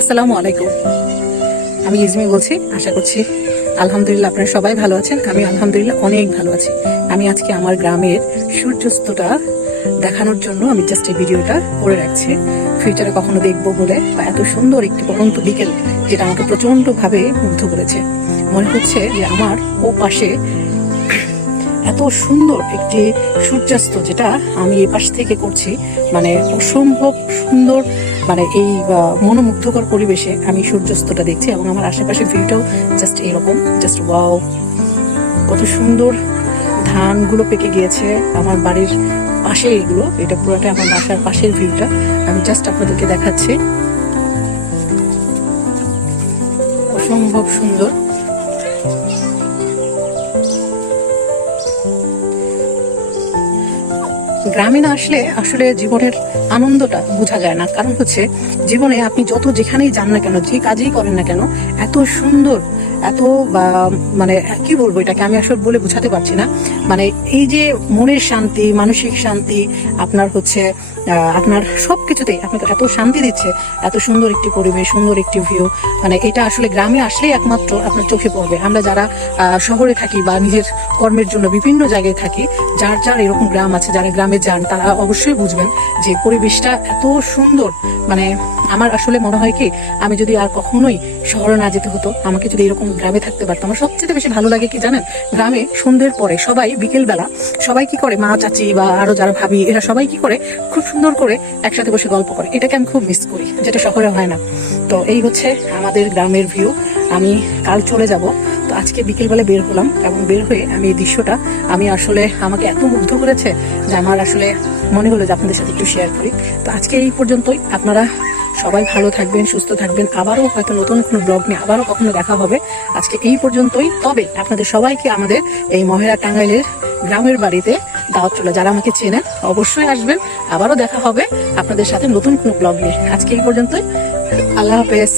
আসসালামু আলাইকুম। আমি ইজমি বলছি। আশা করছি আলহামদুলিল্লাহ আপনারা সবাই ভালো আছেন। আমি আলহামদুলিল্লাহ অনেক ভালো আছি। আমি আজকে আমার গ্রামের সূর্যাস্তটা দেখানোর জন্য আমি জাস্ট এই ভিডিওটা করে রাখছি। ফিউচারে কখনো দেখবো বলে, বা এত সুন্দর একটি পরন্ত বিকেল যেটা আমাকে প্রচন্ডভাবে মুগ্ধ করেছে। মনে হচ্ছে যে আমার ও পাশে এত সুন্দর একটি সূর্যাস্ত যেটা আমি এ পাশ থেকে করছি, মানে অসম্ভব সুন্দর, মানে এই মনোমুগ্ধকর পরিবেশে আমি সূর্যাস্তটা দেখছি এবং আমার আশেপাশে ভিউটাও জাস্ট এরকম, জাস্ট ওয়াও, কত সুন্দর। ধানগুলো পেকে গিয়েছে আমার বাড়ির পাশে, এগুলো এটা পুরোটা আমার বাসার পাশের ভিউটা আমি জাস্ট আপনাদেরকে দেখাচ্ছি। অসম্ভব সুন্দর। গ্রামে না আসলে আসলে জীবনের আনন্দটা বোঝা যায় না। কারণ হচ্ছে জীবনে আপনি যত যেখানেই যান না কেন, যে কাজেই করেন না কেন, এত সুন্দর, এত মানে কি বলবো, এটাকে আমি আসলে বলে বোঝাতে পারছি না। মানে এই যে মনের শান্তি, মানসিক শান্তি, আপনার হচ্ছে আপনার সব কিছুতেই আপনাকে এত শান্তি দিচ্ছে, এত সুন্দর একটি পরিবেশ, সুন্দর একটি ভিউ, মানে এটা আসলে গ্রামে আসলেই একমাত্র আপনার চোখে পড়বে। আমরা যারা শহরে থাকি বা নিজের কর্মের জন্য বিভিন্ন জায়গায় থাকি, যার যার এরকম গ্রাম আছে, যারা গ্রামে যান তারা অবশ্যই বুঝবেন যে পরিবেশটা এত সুন্দর। মানে আমার আসলে মনে হয় কি, আমি যদি আর কখনোই শহরে না যেতে হতো, আমাকে যদি এরকম গ্রামে থাকতে পারতাম। আমার সবচেয়ে বেশি ভালো লাগে কি জানেন, গ্রামে সন্ধ্যের পরে সবাই বিকেলবেলা সবাই কি করে, মা চাচি বা আরো যারা ভাবি, এরা সবাই কি করে, খুব সুন্দর করে একসাথে বসে গল্প করে। এটাকে আমি খুব মিস করি, যেটা শহরে হয় না। তো এই হচ্ছে আমাদের গ্রামের ভিউ। আমি কাল চলে যাব, তো আজকে বিকেলবেলা বের হলাম এবং বের হয়ে আমি এই দৃশ্যটা আমি আসলে আমাকে এত মুগ্ধ করেছে যে আমার আসলে মনে হলো যে আপনাদের সাথে একটু শেয়ার করি। তো আজকে এই পর্যন্তই। আপনারা সবাই ভালো থাকবেন, সুস্থ থাকবেন। আবারও হয়তো নতুন কোনো ব্লগ নিয়ে আবারও কখনো দেখা হবে। আজকে এই পর্যন্তই। তবে আপনাদের সবাইকে আমাদের এই মহেরা টাঙ্গাইলের গ্রামের বাড়িতে দাওয়াত চলে। যারা আমাকে চেনেন অবশ্যই আসবেন। আবারও দেখা হবে আপনাদের সাথে নতুন কোনো ব্লগ নিয়ে। আজকে এই পর্যন্তই। আল্লাহ হাফেজ।